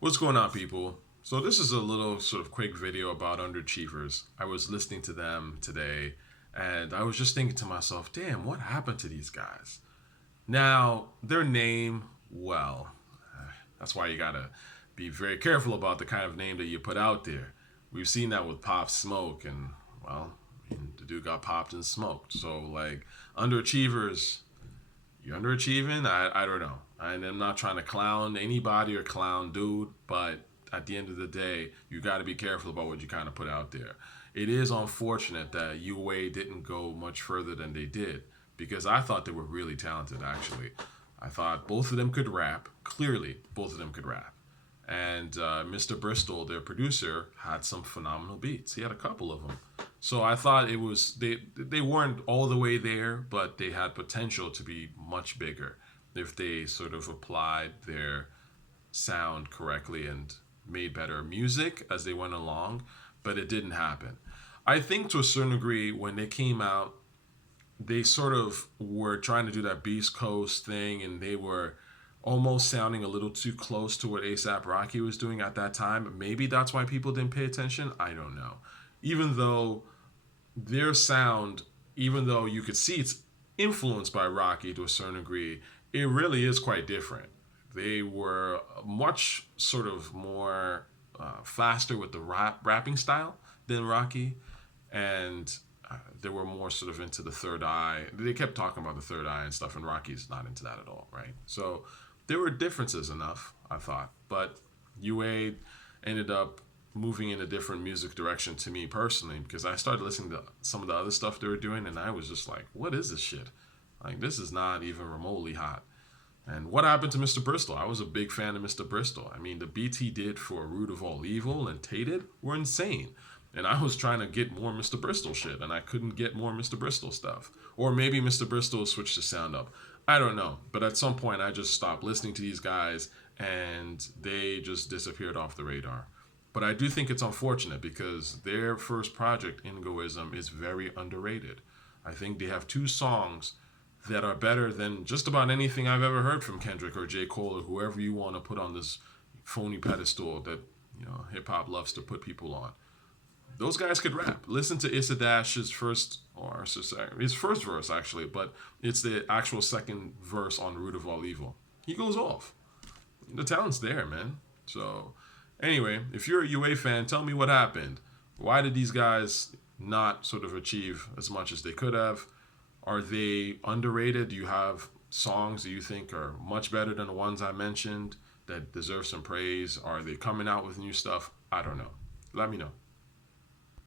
What's going on, people? So this is a little sort of quick video about Underachievers. I was listening to them today, and I was just thinking to myself, damn, what happened to these guys? Now, their name, well, that's why you gotta be very careful about the kind of name that you put out there. We've seen that with Pop Smoke, and, well, the dude got popped and smoked. So, like, Underachievers, you're underachieving? I don't know. I'm not trying to clown anybody or clown dude, but at the end of the day, you got to be careful about what you kind of put out there. It is unfortunate that UA didn't go much further than they did because I thought they were really talented, actually. I thought both of them could rap. Clearly, both of them could rap. And Mr. Bristol, their producer, had some phenomenal beats. He had a couple of them. So I thought it was they weren't all the way there, but they had potential to be much bigger if they sort of applied their sound correctly and made better music as they went along. But it didn't happen. I think to a certain degree when they came out, they sort of were trying to do that Beast Coast thing, and they were almost sounding a little too close to what ASAP Rocky was doing at that time. Maybe that's why people didn't pay attention. I don't know. Even though their sound, even though you could see it's influenced by Rocky to a certain degree, it really is quite different. They were much sort of more faster with the rapping style than Rocky, and they were more sort of into the third eye. They kept talking about the third eye and stuff, and Rocky's not into that at all, right? So there were differences enough, I thought, but UA ended up moving in a different music direction to me personally because I started listening to some of the other stuff they were doing, and I was just like, what is this shit? Like, this is not even remotely hot. And what happened to Mr. Bristol? I was a big fan of Mr. Bristol. I mean, the beats he did for Root of All Evil and Tated were insane. And I was trying to get more Mr. Bristol shit, and I couldn't get more Mr. Bristol stuff. Or maybe Mr. Bristol switched the sound up. I don't know. But at some point, I just stopped listening to these guys, and they just disappeared off the radar. But I do think it's unfortunate because their first project, Indigoism, is very underrated. I think they have two songs that are better than just about anything I've ever heard from Kendrick or J. Cole or whoever you want to put on this phony pedestal that hip hop loves to put people on. Those guys could rap. Listen to Issa Dash's first, or his first verse actually, but it's the actual second verse on Root of All Evil. He goes off. The talent's there, man. So, anyway, if you're a UA fan, tell me what happened. Why did these guys not sort of achieve as much as they could have? Are they underrated? Do you have songs that you think are much better than the ones I mentioned that deserve some praise? Are they coming out with new stuff? I don't know. Let me know.